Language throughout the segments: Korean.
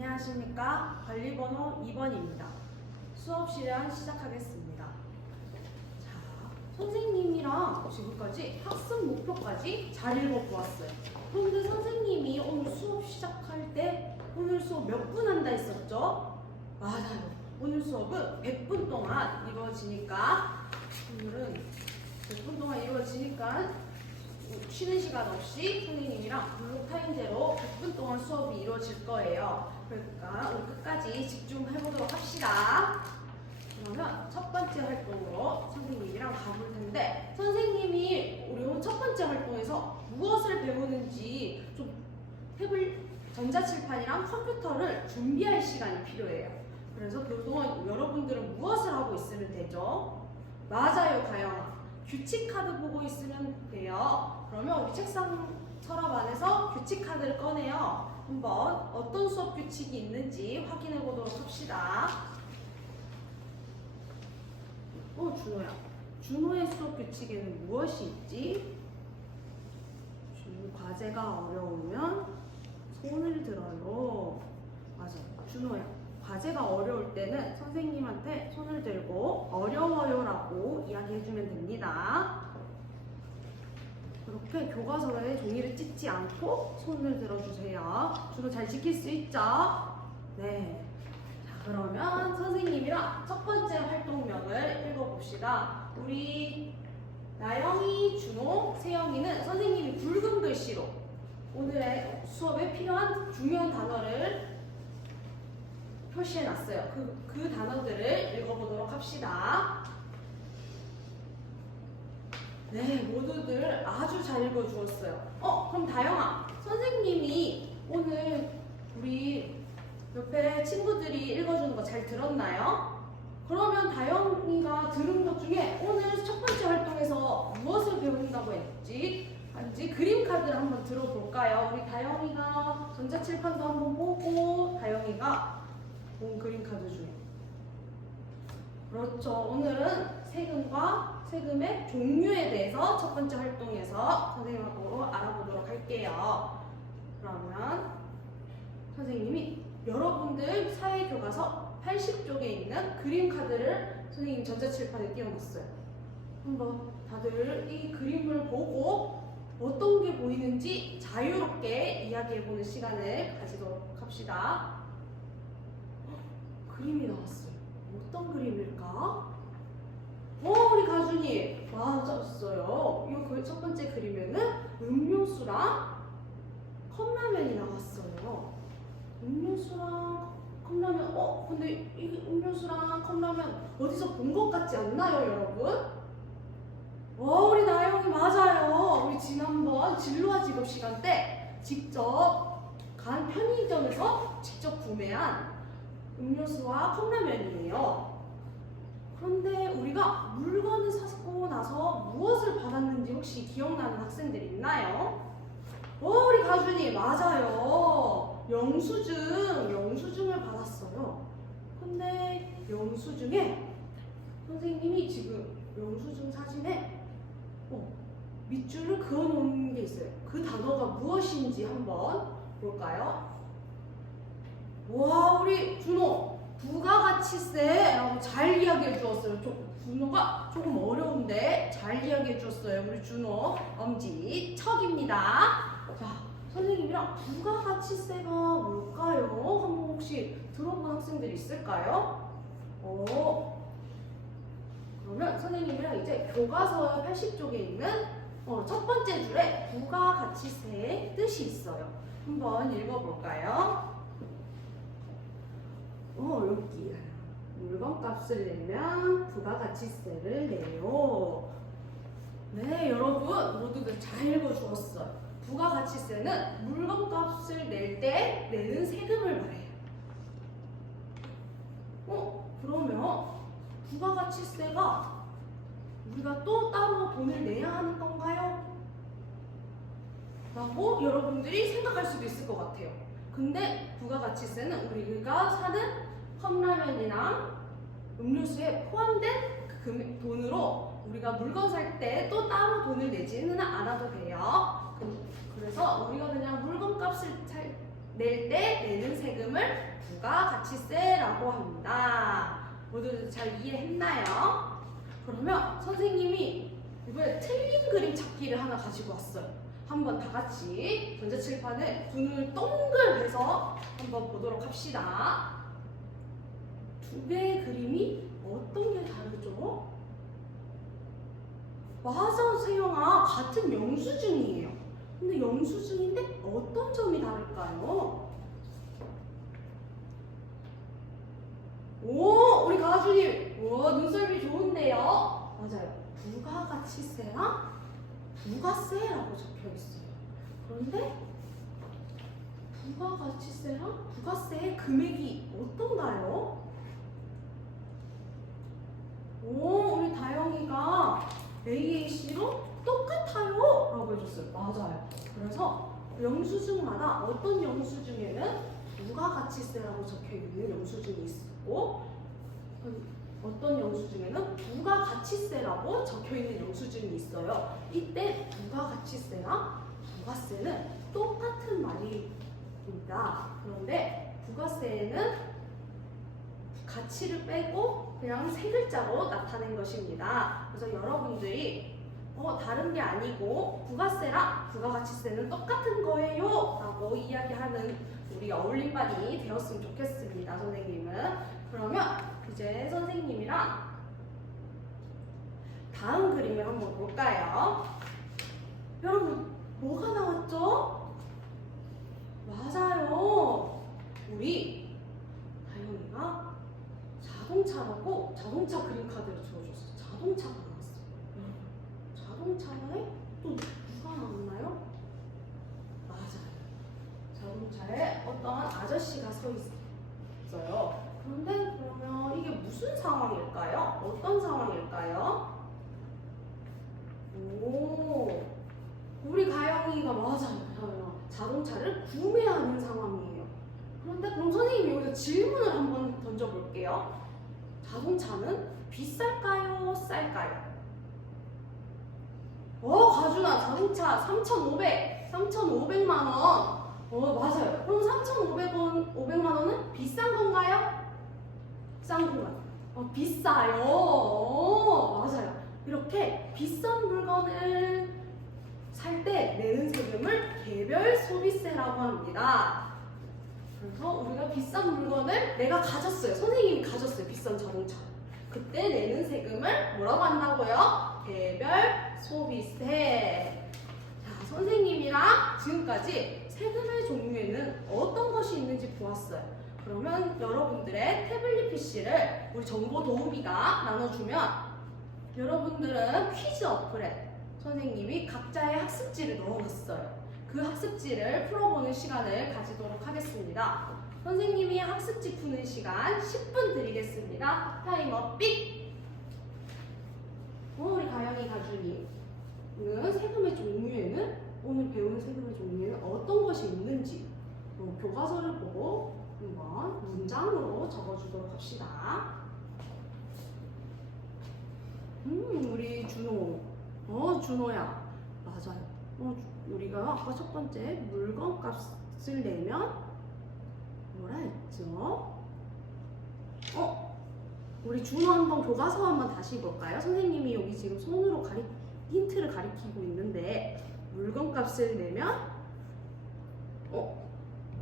안녕하십니까. 관리번호 2번입니다. 수업 시간 시작하겠습니다. 자, 선생님이랑 지금까지 학습 목표까지 잘 읽어보았어요. 그런데 선생님이 오늘 수업 시작할 때 오늘 수업 몇 분 한다 했었죠? 맞아요. 오늘 수업은 100분 동안 이루어지니까 오늘은 100분 동안 이루어지니까 쉬는 시간 없이 선생님이랑 블록 타임제로 100분 동안 수업이 이루어질 거예요. 그러니까 우리 끝까지 집중해보도록 합시다. 그러면 첫 번째 활동으로 선생님이랑 가볼 텐데, 선생님이 우리 오늘 첫 번째 활동에서 무엇을 배우는지 좀 전자칠판이랑 컴퓨터를 준비할 시간이 필요해요. 그래서 그동안 여러분들은 무엇을 하고 있으면 되죠? 맞아요, 가영아. 규칙 카드 보고 있으면 돼요. 그러면 우리 책상 서랍 안에서 규칙 카드를 꺼내요. 한번 어떤 수업 규칙이 있는지 확인해 보도록 합시다. 준호야. 준호의 수업 규칙에는 무엇이 있지? 과제가 어려우면 손을 들어요. 맞아. 준호야. 과제가 어려울 때는 선생님한테 손을 들고 어려워요라고 이야기해주면 됩니다. 그렇게 교과서에 종이를 찢지 않고 손을 들어주세요. 준호 잘 지킬 수 있죠? 네. 자, 그러면 선생님이랑 첫 번째 활동명을 읽어봅시다. 우리 나영이, 준호, 세영이는 선생님이 붉은 글씨로 오늘의 수업에 필요한 중요한 단어를 표시해놨어요. 그 단어들을 읽어보도록 합시다. 네, 모두들 아주 잘 읽어주었어요. 그럼 다영아, 선생님이 오늘 우리 옆에 친구들이 읽어주는 거 잘 들었나요? 그러면 다영이가 들은 것 중에 오늘 첫 번째 활동에서 무엇을 배운다고 했지? 그림 카드를 한번 들어볼까요? 우리 다영이가 전자칠판도 한번 보고 다영이가 본 그림 카드 중에. 그렇죠. 오늘은 세금과 세금의 종류에 대해서 첫 번째 활동에서 선생님하고 알아보도록 할게요. 그러면 선생님이 여러분들 사회교과서 80쪽에 있는 그림 카드를 선생님 전자칠판에 띄워놨어요. 한번 다들 이 그림을 보고 어떤 게 보이는지 자유롭게 이야기해보는 시간을 가지도록 합시다. 그림이 나왔어요. 어떤 그림일까? 우리 가준이 맞았어요. 이 첫 번째 그림에는 음료수랑 컵라면이 나왔어요. 음료수랑 컵라면, 근데 이 음료수랑 컵라면 어디서 본 것 같지 않나요, 여러분? 우리 나영이 맞아요. 우리 지난번 진로와 직업 시간 때 직접 간 편의점에서 직접 구매한 음료수와 컵라면이에요. 그런데 우리가 물건을 사고 나서 무엇을 받았는지 혹시 기억나는 학생들 있나요? 우리 가준이 맞아요. 영수증을 받았어요. 근데 영수증에 선생님이 지금 영수증 사진에 밑줄을 그어놓은 게 있어요. 그 단어가 무엇인지 한번 볼까요? 우리 준호 부가가치세라고 잘 이야기해 주었어요. 준호가 조금 어려운데 잘 이야기해 주었어요. 우리 준호 엄지척입니다. 자, 선생님이랑 부가가치세가 뭘까요? 한번 혹시 들어본 학생들 있을까요? 그러면 선생님이랑 이제 교과서 80쪽에 있는 첫 번째 줄에 부가가치세의 뜻이 있어요. 한번 읽어볼까요? 여기 물건값을 내면 부가가치세를 내요. 네, 여러분 모두들 잘 읽어주었어요. 부가가치세는 물건값을 낼 때 내는 세금을 말해요. 그러면 부가가치세가 우리가 또 따로 돈을 내야 하는 건가요? 라고 여러분들이 생각할 수도 있을 것 같아요. 근데 부가가치세는 우리가 사는 컵라면이나 음료수에 포함된 그 돈으로 우리가 물건 살 때 또 따로 돈을 내지는 않아도 돼요. 그래서 우리가 그냥 물건값을 낼 때 내는 세금을 부가가치세라고 합니다. 모두 잘 이해했나요? 그러면 선생님이 이번에 틀린 그림 찾기를 하나 가지고 왔어요. 한번 다 같이 전자칠판을 두 눈을 동글해서 한번 보도록 합시다. 두 개의 그림이 어떤 게 다르죠? 맞아, 세영아. 같은 영수증이에요. 근데 영수증인데 어떤 점이 다를까요? 오, 우리 가주님. 와, 눈썰미 좋은데요? 맞아요. 부가가치세랑 부가세라고 적혀 있어요. 그런데 부가가치세랑 부가세의 금액이 어떤가요? 오, 우리 다영이가 AAC로 똑같아요 라고 해줬어요. 맞아요. 그래서 영수증마다 어떤 영수증에는 부가가치세라고 적혀있는 영수증이 있고 어떤 영수증에는 부가가치세라고 적혀있는 영수증이 있어요. 이때 부가가치세랑 부가세는 똑같은 말입니다. 그런데 부가세는 가치를 빼고 그냥 세 글자로 나타낸 것입니다. 그래서 여러분들이 다른 게 아니고 부가세랑 부가가치세는 똑같은 거예요 라고 이야기하는 우리 어울림반이 되었으면 좋겠습니다. 선생님은. 그러면 이제 선생님이랑 다음 그림을 한번 볼까요? 여러분, 뭐가 나왔죠? 맞아요. 우리 다영이가 자동차라고 자동차 그림 카드를 주어줬어요. 자동차가 나왔어요. 자동차에 또 누가 나왔나요? 맞아요. 자동차에 어떤 아저씨가 서 있어요. 그런데 그러면 이게 무슨 상황일까요? 어떤 상황일까요? 오, 우리 가영이가 맞아요. 자동차를 구매하는 상황이에요. 그런데 그럼 선생님이 여기서 질문을 한번 던져볼게요. 자동차는 비쌀까요? 쌀까요? 가준아, 자동차 3,500만 원. 맞아요. 그럼 3,500만 원은 비싼 건가요? 싼 건가요? 비싸요. 맞아요. 이렇게 비싼 물건을 살 때 내는 세금을 개별 소비세라고 합니다. 그래서 우리가 비싼 물건을 내가 가졌어요. 선생님이 가졌어요. 비싼 자동차. 그때 내는 세금을 뭐라고 한다고요? 개별 소비세. 자, 선생님이랑 지금까지 세금의 종류에는 어떤 것이 있는지 보았어요. 그러면 여러분들의 태블릿 PC를 우리 정보 도우미가 나눠주면 여러분들은 퀴즈 어플에 선생님이 각자의 학습지를 넣어놨어요. 그 학습지를 풀어보는 시간을 가지도록 하겠습니다. 선생님이 학습지 푸는 시간 10분 드리겠습니다. 타이머 삑! 우리 가영이 가준이 세금의 종류에는 오늘 배운 세금의 종류에는 어떤 것이 있는지 교과서를 보고 한번 문장으로 적어주도록 합시다. 우리 준호. 준호야. 맞아요. 우리가 아까 첫 번째 물건 값을 내면 뭐라 했죠? 우리 준호 한번 교과서 한번 다시 볼까요? 선생님이 여기 지금 손으로 힌트를 가리키고 있는데 물건 값을 내면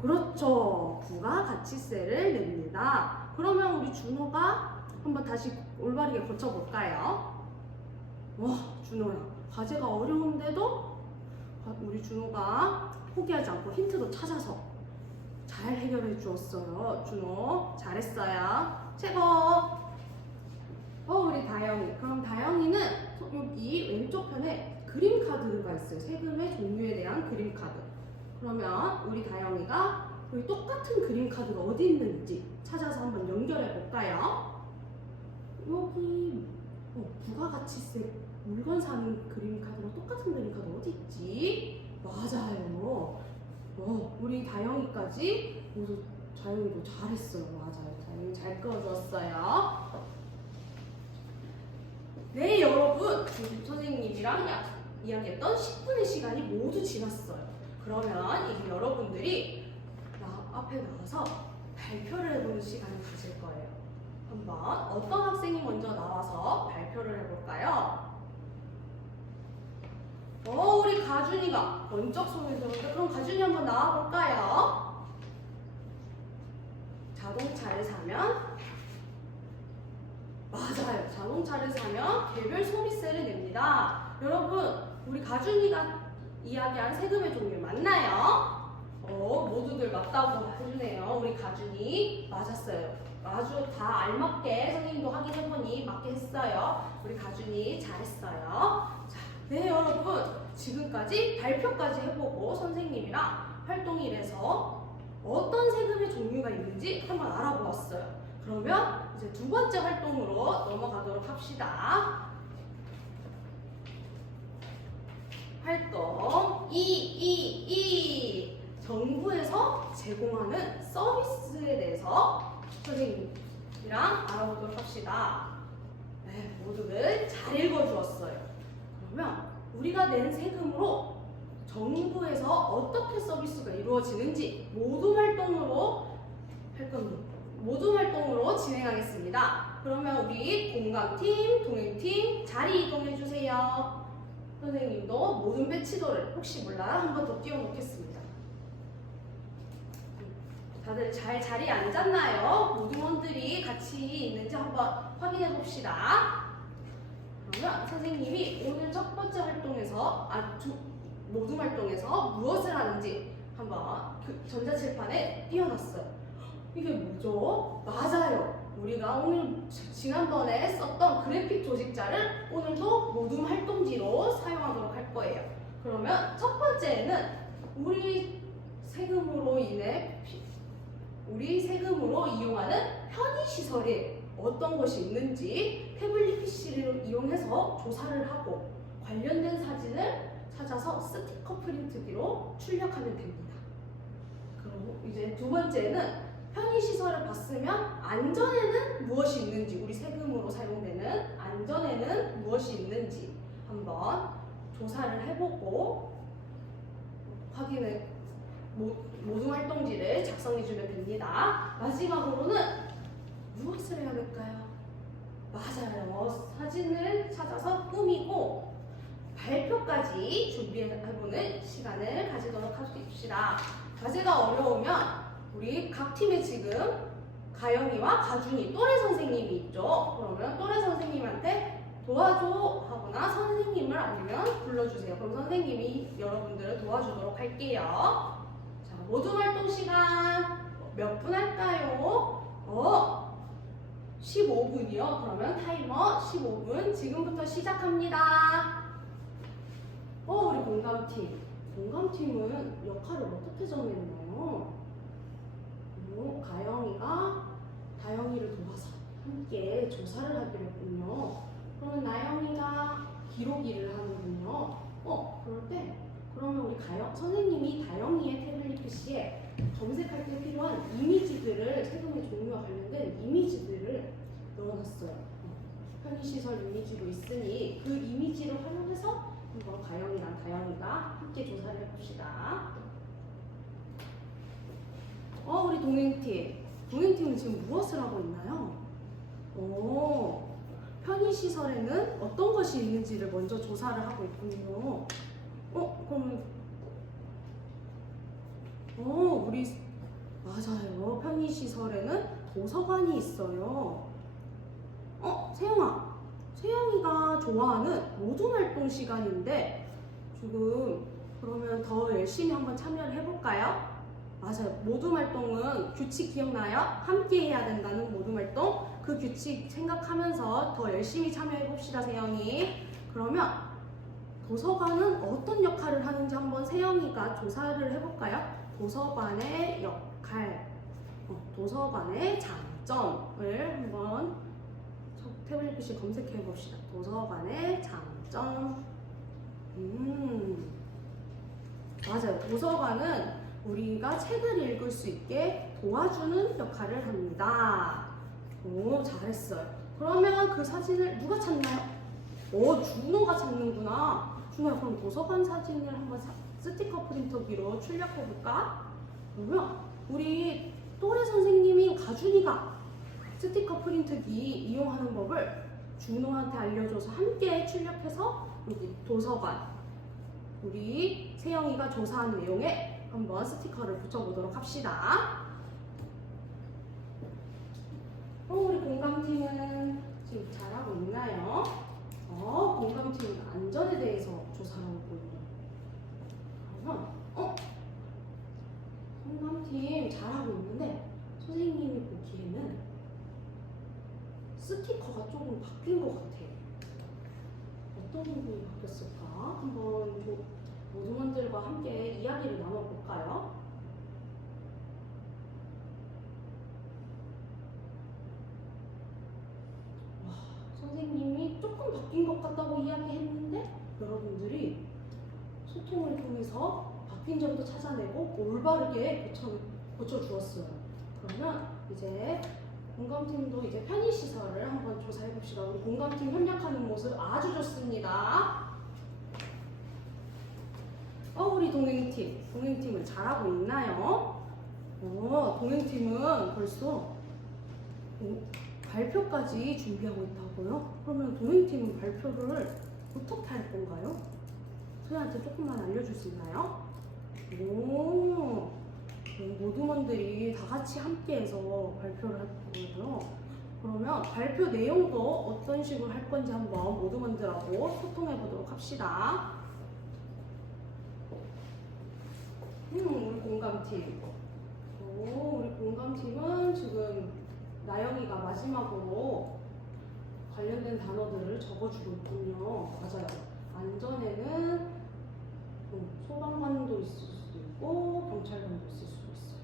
그렇죠. 부가가치세를 냅니다. 그러면 우리 준호가 한번 다시 올바르게 고쳐볼까요? 준호야. 과제가 어려운데도 우리 준호가 포기하지 않고 힌트도 찾아서 잘 해결해 주었어요. 준호 잘했어요. 최고. 우리 다영이. 그럼 다영이는 여기 왼쪽 편에 그림 카드가 있어요. 세금의 종류에 대한 그림 카드. 그러면 우리 다영이가 여기 똑같은 그림 카드가 어디 있는지 찾아서 한번 연결해 볼까요? 여기 부가가치세 물건 사는 그림 카드랑 똑같은 그림 카드 어디 있지? 맞아요. 우리 다영이까지 모두 다영이도 잘했어요. 맞아요. 다영이 잘 그어줬어요. 네, 여러분. 선생님이랑 이야기했던 10분의 시간이 모두 지났어요. 그러면 이제 여러분들이 앞에 나와서 발표를 해보는 시간을 가질 거예요. 한번 어떤 학생이 먼저 나와서 발표를 해볼까요? 우리 가준이가 번쩍 소리 들었는데 그럼 가준이 한번 나와볼까요? 자동차를 사면 맞아요. 자동차를 사면 개별 소비세를 냅니다. 여러분 우리 가준이가 이야기한 세금의 종류 맞나요? 모두들 맞다고 해주네요. 우리 가준이 맞았어요. 아주 다 알맞게 선생님도 확인해보니 맞게 했어요. 우리 가준이 잘했어요. 자, 네 여러분 지금까지 발표까지 해보고 선생님이랑 활동일에서 어떤 세금의 종류가 있는지 한번 알아보았어요. 그러면 이제 두 번째 활동으로 넘어가도록 합시다. 활동 222 정부에서 제공하는 서비스에 대해서 선생님이랑 알아보도록 합시다. 네, 모두들 잘 읽어주었어요. 그러면 우리가 낸 세금으로 정부에서 어떻게 서비스가 이루어지는지 모두 활동으로 할 겁니다. 모두 활동으로 진행하겠습니다. 그러면 우리 공감팀, 동행팀 자리 이동해 주세요. 선생님도 모든 배치도를 혹시 몰라 한 번 더 띄워놓겠습니다. 다들 잘 자리에 앉았나요? 모두원들이 같이 있는지 한번 확인해 봅시다. 그러면 선생님이 오늘 첫 번째 활동에서 모든 활동에서 무엇을 하는지 한번 그 전자칠판에 띄워놨어요. 이게 뭐죠? 맞아요. 우리가 오늘 지난번에 썼던 그래픽 조직자를 오늘도 모든 활동지로 사용하도록 할 거예요. 그러면 첫 번째는 우리 세금으로 이용하는 편의시설이 어떤 것이 있는지 태블릿 PC를 이용해서 조사를 하고 관련된 사진을 찾아서 스티커 프린트기로 출력하면 됩니다. 그리고 이제 두 번째는 편의시설을 봤으면 안전에는 무엇이 있는지, 우리 세금으로 사용되는 안전에는 무엇이 있는지 한번 조사를 해보고 모든 활동지를 작성해주면 됩니다. 마지막으로는 무엇을 해야 될까요? 맞아요. 사진을 찾아서 꾸미고 발표까지 준비해보는 시간을 가지도록 합시다. 과제가 어려우면 우리 각 팀에 지금 가영이와 가준이 또래 선생님이 있죠. 그러면 또래 선생님한테 도와줘 하거나 선생님을 아니면 불러주세요. 그럼 선생님이 여러분들을 도와주도록 할게요. 자, 모든 활동 시간 몇 분 할까요? 15분이요. 그러면 타이머 15분 지금부터 시작합니다. 우리 공감팀. 공감팀은 역할을 어떻게 정했나요? 가영이가 다영이를 도와서 함께 조사를 하기로 했군요. 그러면 나영이가 기록일을 하는군요. 그러면 우리 선생님이 다영이의 태블릿 PC에 검색할 때 필요한 이미지들을 세금의 종류와 관련된 이미지들을 넣어놨어요. 편의시설 이미지로 있으니 그 이미지를 활용해서 한번 가영이랑 다영이가 함께 조사를 해봅시다. 우리 동행팀. 동행팀은 지금 무엇을 하고 있나요? 편의시설에는 어떤 것이 있는지를 먼저 조사를 하고 있군요. 맞아요. 편의시설에는 도서관이 있어요. 세영아. 세영이가 좋아하는 모든 활동 시간인데 지금 그러면 더 열심히 한번 참여를 해볼까요? 맞아요. 모든 활동은 규칙 기억나요? 함께 해야 된다는 모든 활동. 그 규칙 생각하면서 더 열심히 참여해봅시다, 세영이. 그러면 도서관은 어떤 역할을 하는지 한번 세영이가 조사를 해볼까요? 도서관의 역할, 도서관의 장점을 한번 태블릿 PC 검색해봅시다. 도서관의 장점. 맞아요. 도서관은 우리가 책을 읽을 수 있게 도와주는 역할을 합니다. 잘했어요. 그러면 그 사진을 누가 찾나요? 준호가 찾는구나. 준호야, 그럼 도서관 사진을 한번 스티커 프린터기로 출력해볼까? 그러면 우리 또래 선생님인 가준이가 스티커 프린트기 이용하는 법을 준호한테 알려줘서 함께 출력해서 여기 도서관 우리 세영이가 조사한 내용에 한번 스티커를 붙여보도록 합시다. 우리 공감팀은 지금 잘하고 있나요? 공감팀은 안전에 대해서 조사를 하고 있네요. 그러면 공감팀 잘하고 있는데 선생님이 보기에는 스티커가 조금 바뀐 것 같아요. 어떤 부분이 바뀌었을까? 한번 모두분들과 함께 이야기를 나눠볼까요? 선생님이 조금 바뀐 것 같다고 이야기했는데 여러분들이 소통을 통해서 바뀐 점도 찾아내고 올바르게 고쳐주었어요. 그러면 이제 공감팀도 이제 편의시설을 한번 조사해봅시다. 우리 공감팀 협력하는 모습 아주 좋습니다. 우리 동행팀은 잘하고 있나요? 동행팀은 벌써 발표까지 준비하고 있다고요? 그러면 동행팀은 발표를 어떻게 할 건가요? 저희한테 조금만 알려줄 수 있나요? 모두원들이 다 같이 함께해서 발표를 할 거고요. 그러면 발표 내용도 어떤 식으로 할 건지 한번 모두원들하고 소통해 보도록 합시다. 우리 공감팀. 우리 공감팀은 지금 나영이가 마지막으로 관련된 단어들을 적어주고 있군요. 맞아요. 안전에는 소방관도 있을 수도 있고 경찰관도 있을 수도 있어요.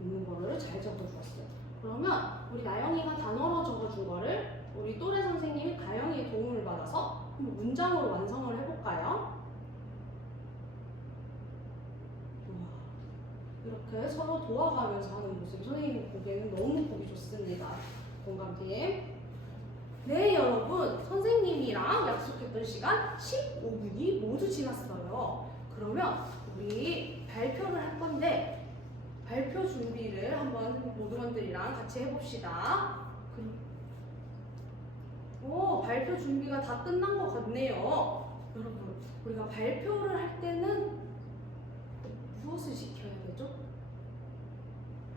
있는 거를 잘 적어주었어요. 그러면 우리 나영이가 단어로 적어준 거를 우리 또래 선생님이 가영이의 도움을 받아서 한번 문장으로 완성을 해볼까요? 이렇게 서로 도와가면서 하는 모습 선생님이 보기에는 너무 보기 좋습니다. 공감팀. 네, 여러분 선생님이랑 약속했던 시간 15분이 모두 지났어요. 그러면 우리 발표를 할 건데 발표 준비를 한번 모두분들이랑 같이 해봅시다. 발표 준비가 다 끝난 것 같네요. 여러분 우리가 발표를 할 때는 무엇을 지켜야 되죠?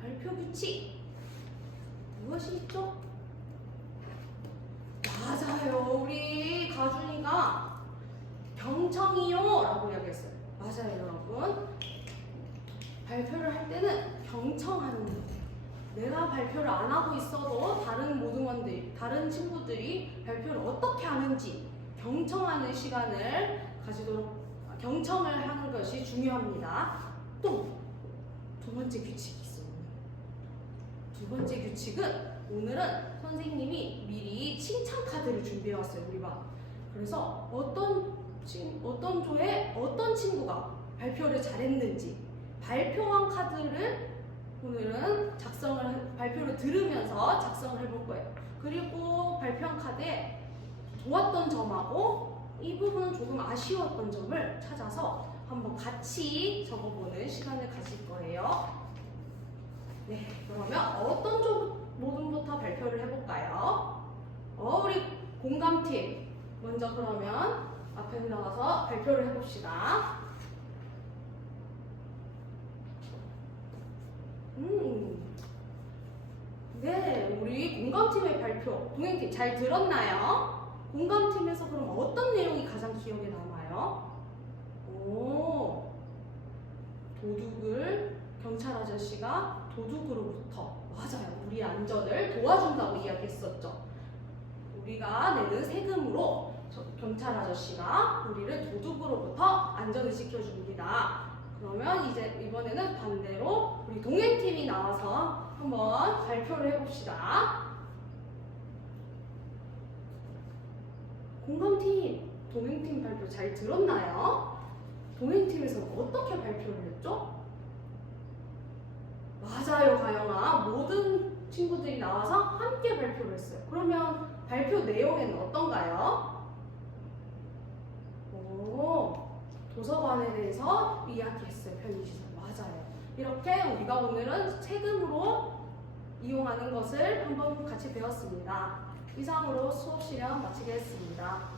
발표 규칙 무엇이 있죠? 맞아요. 우리 가준이가 경청이요 라고 이야기했어요. 맞아요, 여러분. 발표를 할 때는 경청하는 거예요. 내가 발표를 안 하고 있어도 다른 모두원들, 다른 친구들이 발표를 어떻게 하는지 경청하는 시간을 경청을 하는 것이 중요합니다. 또 두 번째 규칙이 있어요. 두 번째 규칙은 오늘은 선생님이 미리 칭찬 카드를 준비해 왔어요. 우리 반. 그래서 어떤 조에 어떤 친구가 발표를 잘했는지 발표한 카드를 오늘은 발표를 들으면서 작성을 해볼 거예요. 그리고 발표한 카드에 좋았던 점하고 이 부분은 조금 아쉬웠던 점을 찾아서 한번 같이 적어보는 시간을 가질 거예요. 네, 그러면 어떤 부분부터 발표를 해볼까요? 우리 공감팀 먼저 그러면 앞에 나가서 발표를 해봅시다. 네, 우리 공감팀의 발표 동행팀 잘 들었나요? 공감팀에서 그럼 어떤 내용이 가장 기억에 남아요? 도둑을 경찰 아저씨가 도둑으로부터 맞아요. 우리 안전을 도와준다고 이야기했었죠. 우리가 내는 세금으로 경찰 아저씨가 우리를 도둑으로부터 안전을 지켜줍니다. 그러면 이제 이번에는 반대로 우리 동행팀이 나와서 한번 발표를 해봅시다. 공감팀, 동행팀 발표 잘 들었나요? 동행팀에서는 어떻게 발표를 했죠? 맞아요, 가영아. 모든 친구들이 나와서 함께 발표를 했어요. 그러면 발표 내용에는 어떤가요? 도서관에 대해서 이야기했어요. 편의시설. 맞아요. 이렇게 우리가 오늘은 세금으로 이용하는 것을 한번 같이 배웠습니다. 이상으로 수업 시간 마치겠습니다.